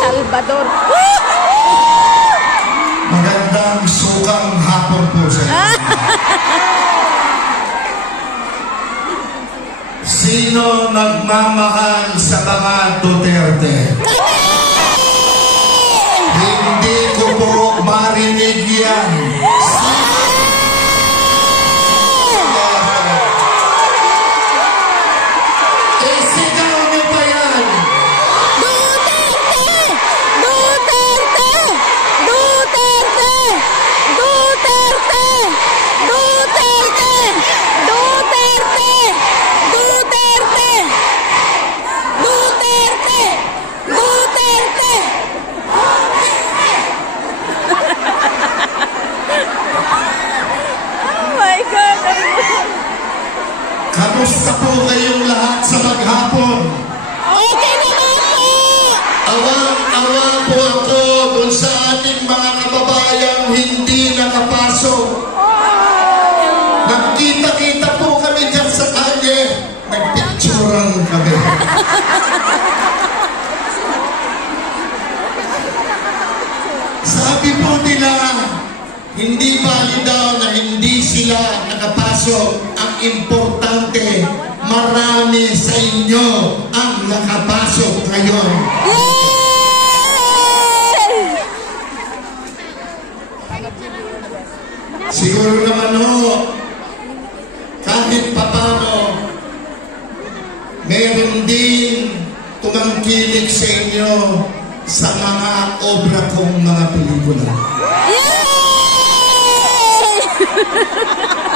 Salvador. Magandang sukang hapon po sa inyo. Sino nagmamahal sa mga Duterte? Hindi ko po marinig yan. Kamusta po kayong lahat sa maghapon? Okay naman po! Awang-awa po ako dun sa ating mga kababayang hindi nakapasok. Nagkita-kita po kami dyan sa kalye. Nagpicturan kami. Sabi po nila, hindi bali daw na hindi sila nakapasok. Ang importante, marami sa inyo ang nakapasok ngayon. Siguro naman kahit papano, meron din tumangkilik sa inyo sa mga obra kong mga pelikula.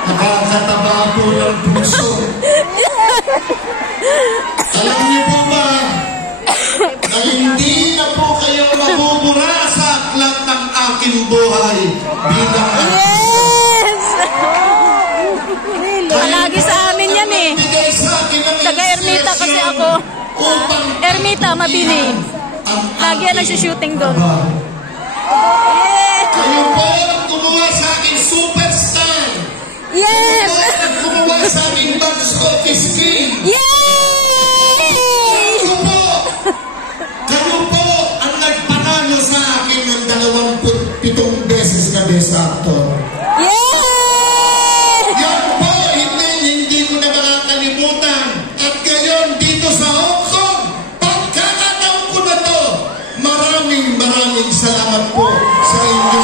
Nakakataba po ng puso. Alam niyo po ba na hindi na po kayo mabubura sa aklat ng aking buhay bilang artista. Lagi sa amin yan eh. Taga Ermita kasi ako. Ermita, Mabini. Lagi yan nagsushooting doon. Kayo po ang gumawa sa aking superstar. Yes! Kayo po ang gumawa sa aking box office king. Kayo po ang nagpanalo sa akin ng 27 beses na best actor. Yan po, hindi ko na makakalimutan. At ngayon, dito sa Hong Kong, pagkakataon ko na to, maraming salamat po sa inyo.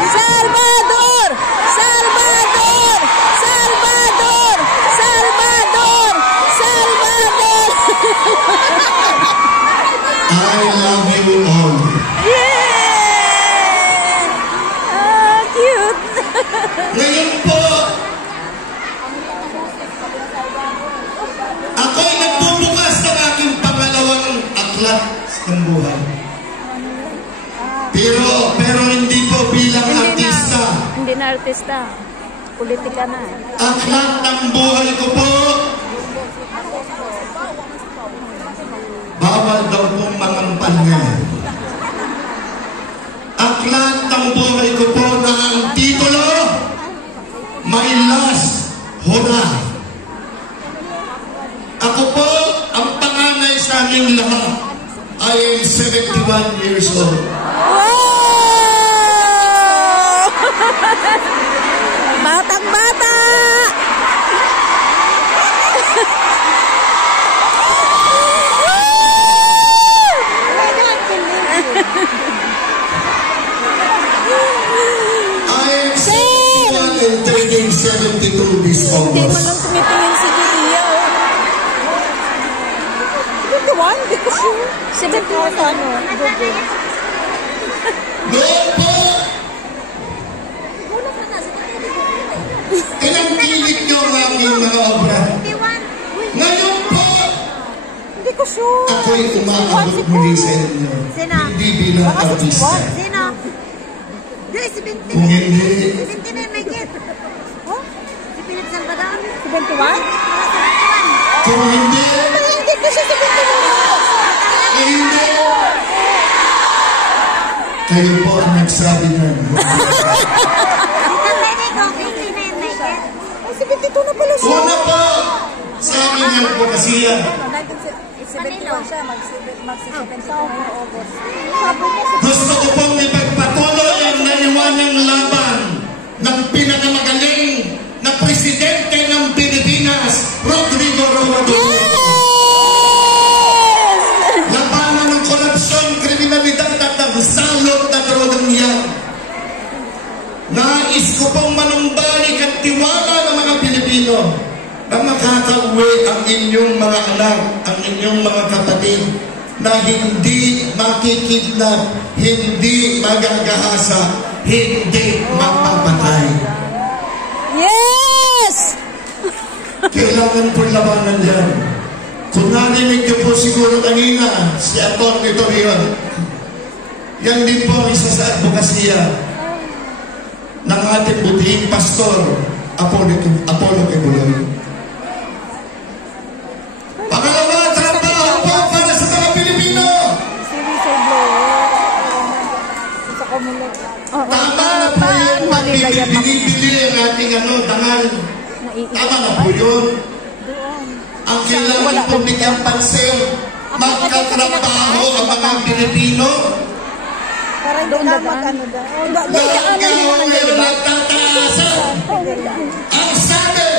Salvador! Salvador! Salvador! Salvador! Salvador! I love you all. Cute! Ngayon po, ako'y nagbubukas ng aking pangalawang aklat ng buhay. Pero hindi po bilang artista. Hindi na artista. Politika na. Aklat ng buhay ko po. Bawal daw pong mangampal ngayon. Aklat ng buhay ko po na ang titulo, My Last Hurrah. Ako po, ang panganay sa aming lahat. I am 71 years old. Batang-bata! I am 71 and turning 72 this Hindi mo August. lang tumitingin si Julia. 71? Hindi ko sure. 71 ano? Noon po, ilang kilig nyo ang aking mga obra. Ngayon po, Hindi ko sure. ako'y umaabot muli sa inyo. Hindi bilang artista. Sino? Di, si Binti. Kung hindi, Si Binti na yung may kit. Oh? Si Philip Salvador. 71? kung hindi, Hindi ko siya 71. hindi. Kayo po ang nagsabi niyan. Ay, 72 na pala siya. Una po, sa akin yan po kasi yan. 71 siya, mag-72 na August. Gusto ko pong ipagpatuloy ang naiwanang laban ng pinakamagaling na presidente ng Pilipinas, Rodrigo Roa Duterte. Labanan ng korupsyon, kriminalidad at nagsalot na drogang yan. Nais ko pong manumbalik ang tiwala ng mga Pilipino na makakauwi ang inyong mga anak, ang inyong mga kapatid na hindi makikidnap, hindi magagahasa, hindi mapapatay. Yes! Kailangan po labanan yan. Kung narinig niyo po siguro kanina, si Atty. Torion, yan din po ang isa sa advokasya ng ating butihing pastor, Apollo Quebuloy. Pangalawa, trabaho po para sa mga Pilipino. Si whistleblower. Sa komunal. Tama na po yun, binibili ang ating dangal. Tama na po yun. Ang kailangan po bigyan pansin, magkatrabaho ang mga Pilipino. Para hindi ka mag-ano daw. Gagawin nagtataasan. Ang sabi,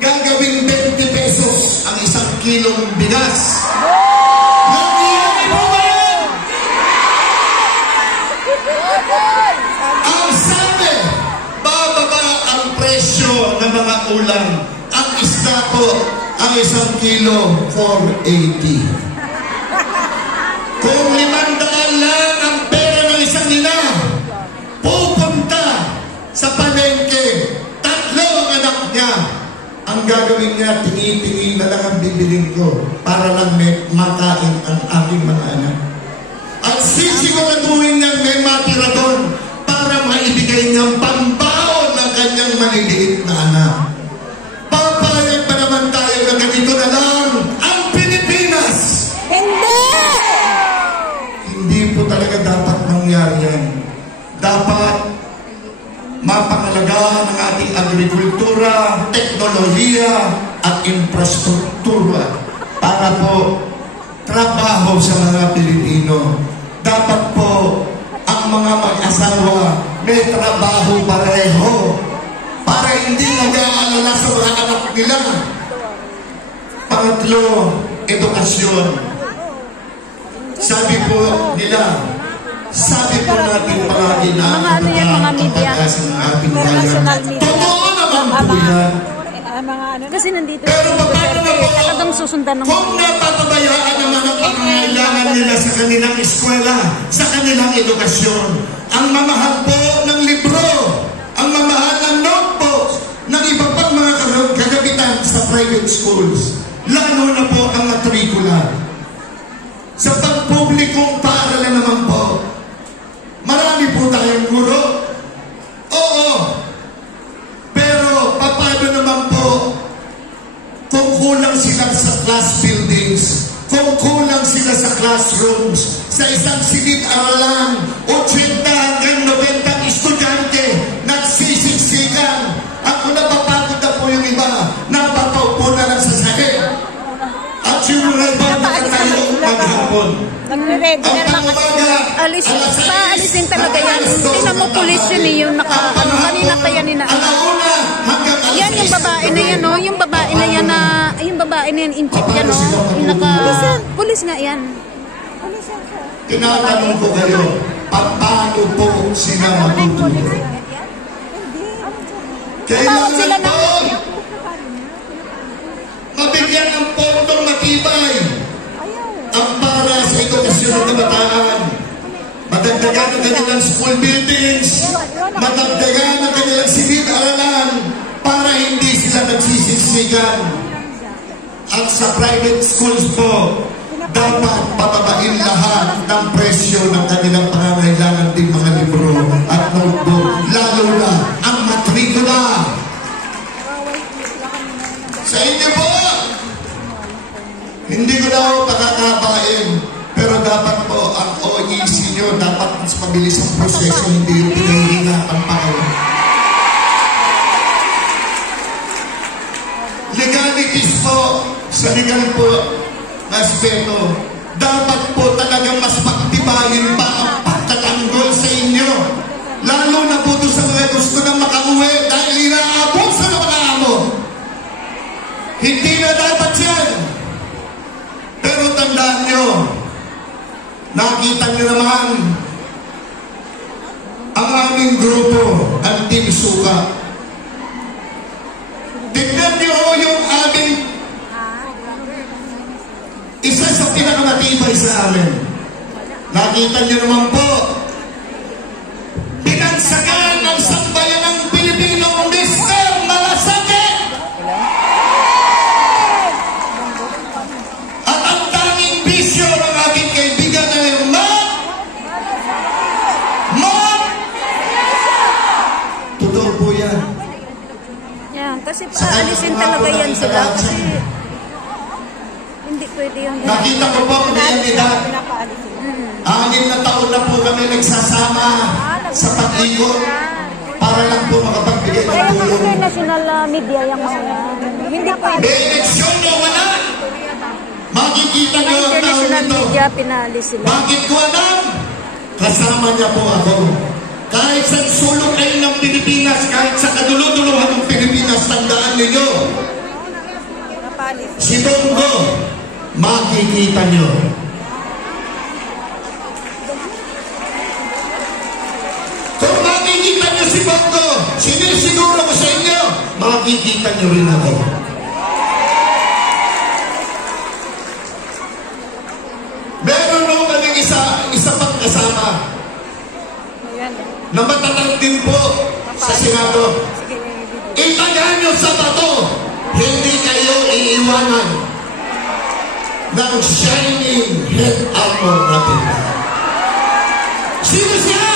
gagawin 20 pesos ang 1 kilong bigas. Nangyari po ba yan? Ang sabi, bababa ang presyo ng mga ulam. Ang isda po, ang 1 kilo, 480. Kung 500 lang ang pera ng isang ina, pupunta sa palengke, 3 ang anak niya. Ang gagawin niya, tingi-tingi na lang ang bibiling ko para lang may makain ang aking mga anak. At sisiguraduhin niyang may matira doon para maibigay niyang pambaon ng kanyang maliliit na anak. Papayag pa naman tayo na ganito na lang ang Pilipinas. Hindi! Hindi po talaga dapat mangyari yan. Dapat mapangalagahan ang ating agrikultura, teknolohiya at infrastruktura para po trabaho sa mga Pilipino. Dapat po ang mga mag-asawa may trabaho pareho para hindi nag-aalala sa mga anak nila. Pangatlo, edukasyon. Sabi po nila, sabi po natin palagi na ang pagkakataas ng ating bayan. Totoo naman po yan. Kasi nandito Pero paano na po talagang susundan ng kung napapabayaan naman ang pangangailangan nila sa kanilang eskwela, sa kanilang edukasyon? Ang mamahal po ng libro, ang mamahal ng notebooks, ng iba pang mga kagabitan sa private schools, lalo na po ang matrikula. Sa pagpublikong paaralan naman po, marami po tayong guro. Oo. Pero paano naman po kung kulang sila sa class buildings, kung kulang sila sa classrooms, sa isang silid-aralan, 80 hanggang 90 estudyante nagsisiksikan. Ako napapagod na po yung iba, napapaupo na lang sa sahig. At yung mga iba na tayo maghapon. nagre-ready na lang at paalisin talaga yan. Tingnan mo, pulis yun eh, yung kanina pa yan inaano. Yan yung babae na yan, no? Yung babae na yan na, yung babae na yan, in-chip yan, no? Yung pulis nga yan. Tinatanong ko kayo, paano po sila matutulog? Kailangan po mabigyan ng pondong matibay ang para sa edukasyon ng kabataan. Madagdagan ang kanilang school buildings, madagdagan ang kanilang silid-aralan para hindi sila nagsisisigan. At sa private schools po, dapat pababain lahat ng presyo ng kanilang pangangailangan din mga libro at notebook, lalo na ang matrikula. Sa inyo po, hindi ko na ako pakakabain, pero dapat po ang OEC nyo dapat mabilis ang proseso, hindi yung pinahihirapan pa kayo. Legalities po, sa legal po na aspeto, dapat po talagang mas pagtibayin pa ang pagtatanggol sa inyo. Lalo na po doon sa mga gusto na makauwi dahil inaabot sa mga amo. Hindi na dapat yan. Pero tandaan nyo, nakita nyo naman ang aming grupo, ang Team Suka. Tignan nyo yung aming isa sa pinakamatibay sa amin. Nakita nyo naman po, pinagsagaan ng sambayan ng Pilipino, Mr. Malasakit! At ang tanging bisyo ng aking kaibigan ay totoo po yan. Yan, kasi paalisin talaga yan sila kasi hindi pwede yung nakita ko po kung yan edad. 6 na taon na po kami nagsasama sa pag-ikot para lang po makapagbigay ng tulong. Kaya national media yung mga yan. Hindi pwede. May eleksyon na wala. Makikita nyo ang taon international nito. media pinalis sila. Bakit ko alam? Kasama niya po ako. Kahit sa sulok kayo ng Pilipinas, kahit sa kaduluduluhan ng Pilipinas, tandaan ninyo. Si Bongo, makikita nyo. Kung makikita nyo si Bongo, sinisiguro ko sa inyo, makikita nyo rin ako. Meron nung kaming isa pang kasama na matatag din po sa Senado. Itagaan nyo sa bato, hindi kayo iiwanan ng shining head armor natin. Sino siya?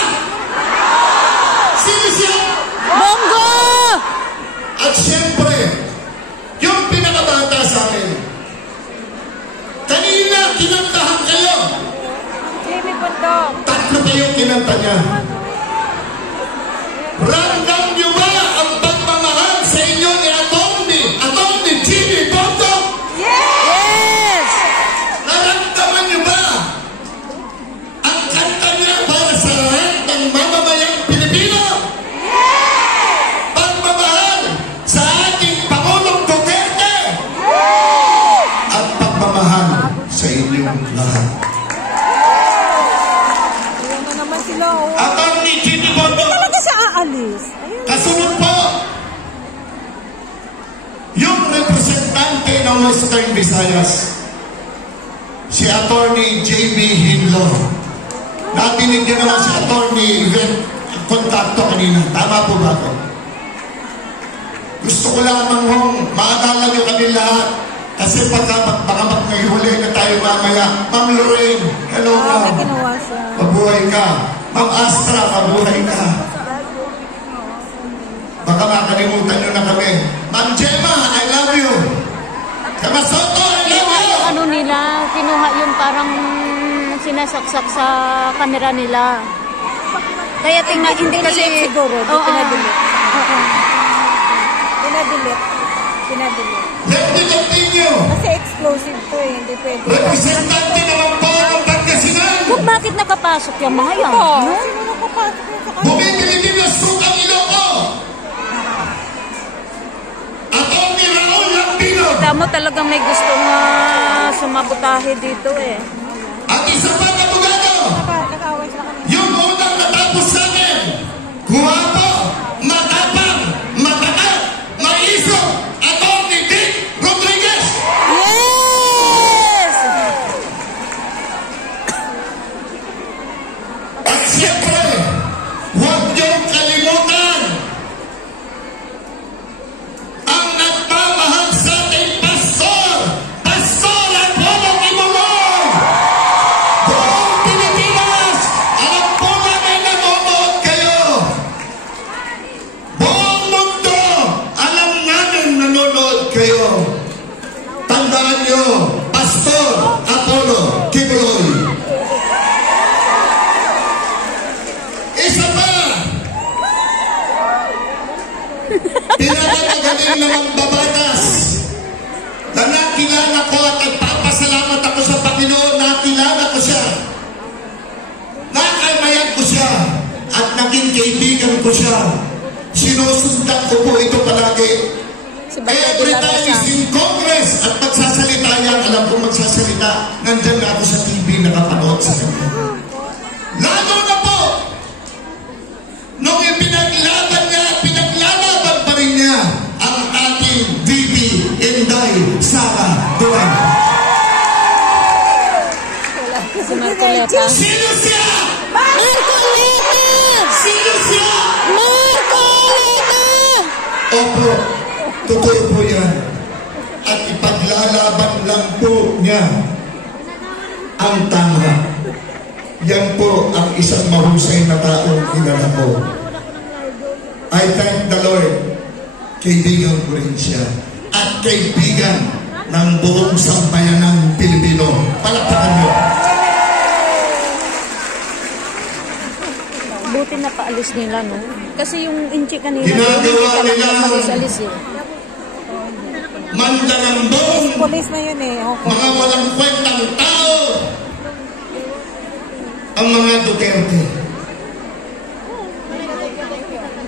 Sino siya? Bongo! At siyempre, yung pinakabata sa akin, kanina kinantahan kayo. Jimmy Bundok. 3 kayong kinanta niya. Ramdam niyo ba ang pagmamahal sa inyo ni Atty. Jimmy Bundok? Yes! Naramdaman niyo ba ang kanta niya para sa lahat ng mamamayang Pilipino? Pagmamahal sa ating Pangulong Duterte at pagmamahal sa inyong lahat. Ayun na naman sila. Atty. Jimmy Bundok, Talaga siya aalis. Ayun. kasunod po yung representante ng Western Visayas, si Atty. J.B. Hinlo. Natinig niya naman si Atty. Yvette kontakto kanina. Tama po ba ako? Gusto ko lamang hong maalala niyo kami lahat kasi baka maghuli na tayo mamaya. Ma'am Lorraine, hello May ma'am. ginawa siya. Mabuhay ka. Ma'am Astra, mabuhay ka. Baka makalimutan nyo na kami. Ma'am Gemma, I love you. Kamasoto, I love Kinuha you. yung ano nila, kinuha yung parang sinasaksak sa camera nila. Kaya tingnan, hindi kasi... Pinadelete siguro, di Oo. pinadelete. Oo. Pinadelete. Let me continue. Kasi explosive to eh. Hindi pwede. Representante naman po ng Pangasinan. Kung bakit nakapasok yung mga yan? Ito. No? Sino nakapasok yun sa kanila? Bumibili din ng sukang Iloko. Atty. Raul Lambino. Kita mo talagang may gusto nga sumabotahe dito eh. At isa pa na abogado. Nag-away sila kanina. Yung unang natapos sa akin. Guwapo, matapang, matakat, maiso. Atty. Dick Rodriguez. Yes! At siyempre, huwag niyong kalimutan ang nagmamahal sa ating Pastor Apollo Kimulong! naging kaibigan ko siya. Sinusundan ko po ito palagi. Si Bato de Every la time Rosa. is in Congress at magsasalita yan, alam ko magsasalita, nandyan na ako sa TV nakapanood sa kanya. Lalo na po, nung ipinaglaban niya at pinaglalaban pa rin niya ang ating VP Inday Sara Duterte. Si Marcoleta. Sino siya? Marcoleta! Sino siya? Marcoleta! Opo, totoo po yan. At ipaglalaban lang po niya ang tama. Yan po ang isang mahusay na taong kilala ko. I thank the Lord. Kaibigan ko rin siya. At kaibigan ng buong sambayanang Pilipino. Palakpakan niyo. Buti na paalis nila, no? Kasi yung inchi kanina, Ginagawa hindi nila. talaga mag-alis eh. Manlalambong, Police na yun eh. Okay. mga walang kwentang tao, ang mga Duterte.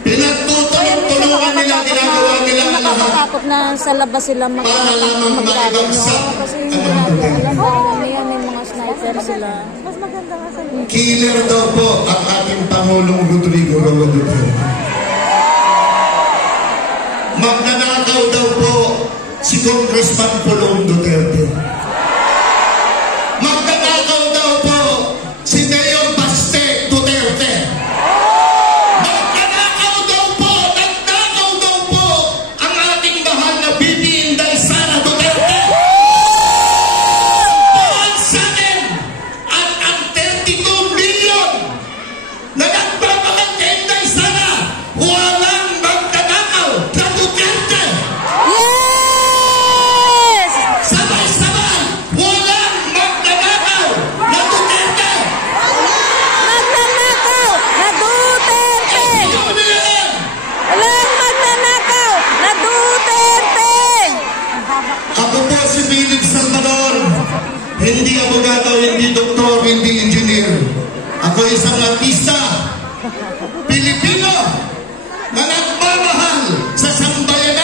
Pinagtutulungan nila, ginagawa nila ang lahat Nakakatakot na sa labas sila para lamang magdalo, no? maibagsak Kasi ang hindi mga natin Duterte. alam na yan, may mga sniper sila. Mas maganda nga sa Killer daw po ang ating Pangulong Rodrigo Roa Duterte. Magnanakaw daw po si Congressman Pulong Duterte. Magnanakaw daw po si Mayor Baste Duterte. Magnanakaw daw po, nagnakaw daw po ang ating mahal na VP Inday Sara Duterte. Buwan sa akin at ang 32 million na nagpapakal kay Inday Sara, walang magnanakaw na Duterte. Yes! Sabay-sabay, walang magnanakaw na Duterte. Magnanakaw na Duterte! Ikaw na yan. Walang magnanakaw na Duterte! Ako po si Philip Salvador. Hindi abogado, hindi doktor, hindi engineer. Ako isang artista, Pilipino, na nagmamahal sa sambayanan